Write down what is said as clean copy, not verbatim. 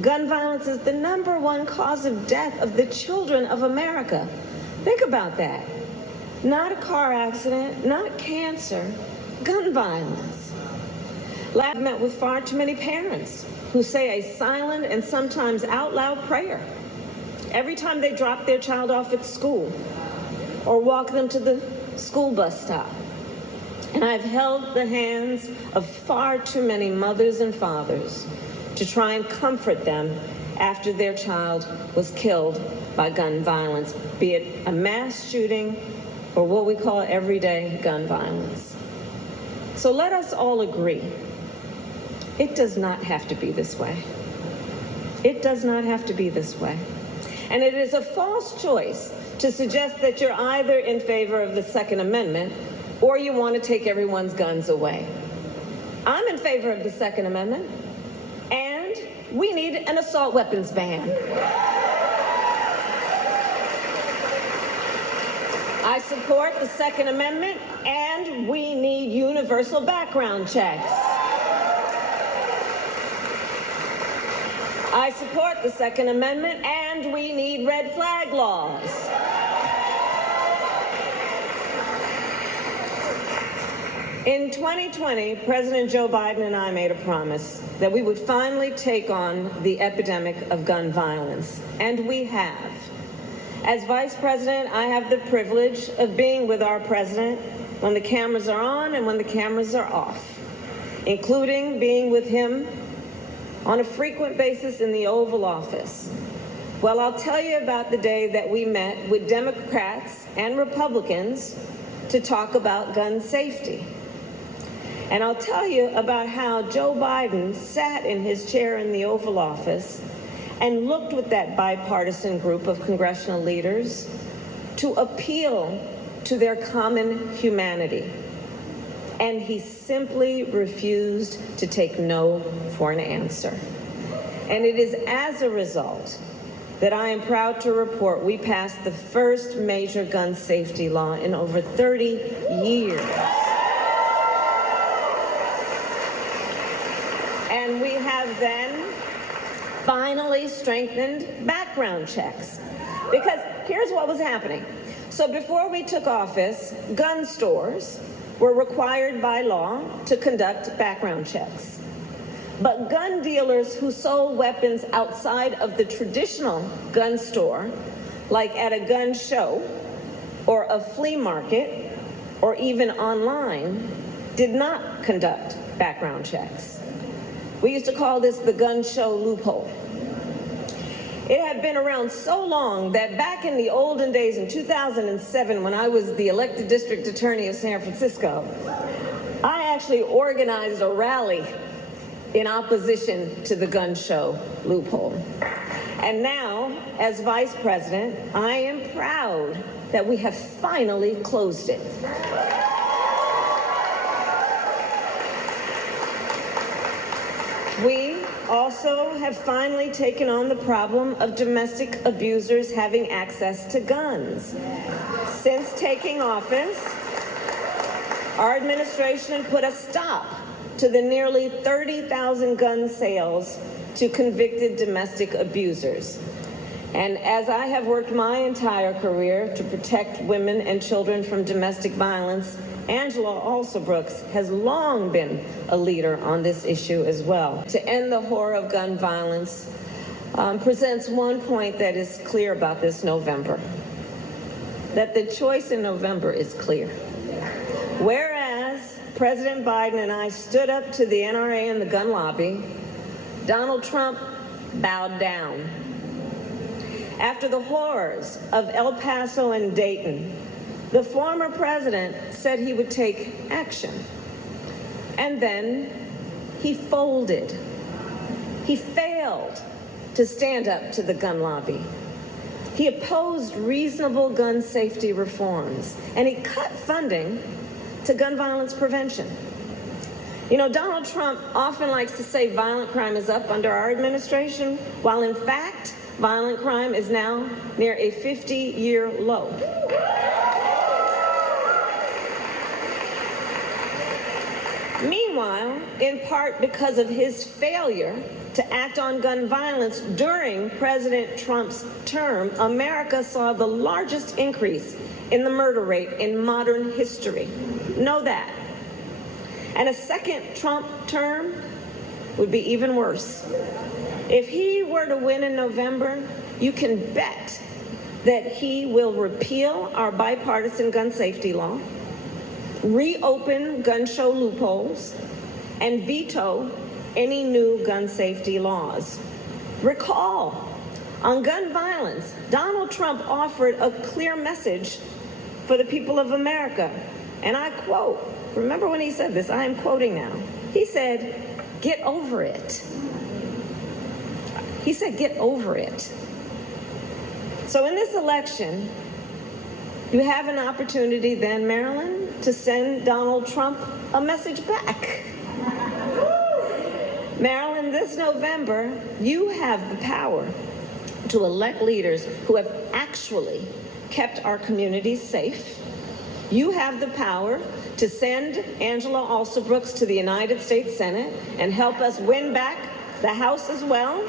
Gun violence is the #1 cause of death of the children of America. Think about that. Not a car accident, not cancer, gun violence. I've met with far too many parents who say a silent and sometimes out loud prayer every time they drop their child off at school or walk them to the school bus stop. And I've held the hands of far too many mothers and fathers to try and comfort them after their child was killed by gun violence, be it a mass shooting or what we call everyday gun violence. So let us all agree, it does not have to be this way. It does not have to be this way. And it is a false choice to suggest that you're either in favor of the Second Amendment or you want to take everyone's guns away. I'm in favor of the Second Amendment, and we need an assault weapons ban. I support the Second Amendment, and we need universal background checks. I support the Second Amendment, and we need red flag laws. In 2020, President Joe Biden and I made a promise that we would finally take on the epidemic of gun violence, and we have. As Vice President, I have the privilege of being with our President when the cameras are on and when the cameras are off, including being with him on a frequent basis in the Oval Office. Well, I'll tell you about the day that we met with Democrats and Republicans to talk about gun safety. And I'll tell you about how Joe Biden sat in his chair in the Oval Office and looked with that bipartisan group of congressional leaders to appeal to their common humanity. And he simply refused to take no for an answer. And it is as a result that I am proud to report we passed the first major gun safety law in over 30 years. And we have then finally strengthened background checks. Because here's what was happening. So before we took office, gun stores were required by law to conduct background checks. But gun dealers who sold weapons outside of the traditional gun store, like at a gun show or a flea market or even online, did not conduct background checks. We used to call this the gun show loophole. It had been around so long that back in the olden days in 2007, when I was the elected district attorney of San Francisco, I actually organized a rally in opposition to the gun show loophole. And now, as vice president, I am proud that we have finally closed it. We also have finally taken on the problem of domestic abusers having access to guns. Since taking office, our administration put a stop to the nearly 30,000 gun sales to convicted domestic abusers. And as I have worked my entire career to protect women and children from domestic violence, Angela Alsobrooks has long been a leader on this issue as well. To end the horror of gun violence presents one point that is clear about this November, that the choice in November is clear. Whereas President Biden and I stood up to the NRA and the gun lobby, Donald Trump bowed down. After the horrors of El Paso and Dayton, the former president said he would take action. And then he folded. He failed to stand up to the gun lobby. He opposed reasonable gun safety reforms, and he cut funding to gun violence prevention. You know, Donald Trump often likes to say violent crime is up under our administration, while in fact, violent crime is now near a 50-year low. Meanwhile, Meanwhile, in part because of his failure to act on gun violence during President Trump's term, America saw the largest increase in the murder rate in modern history. Know that. And a second Trump term would be even worse. If he were to win in November, you can bet that he will repeal our bipartisan gun safety law, reopen gun show loopholes, and veto any new gun safety laws. Recall, on gun violence, Donald Trump offered a clear message for the people of America. And I quote, remember when he said this, I am quoting now. He said, "Get over it." He said, "Get over it." So in this election, you have an opportunity then, Maryland, to send Donald Trump a message back. Maryland, this November, you have the power to elect leaders who have actually kept our communities safe. You have the power to send Angela Alsobrooks to the United States Senate and help us win back the House as well.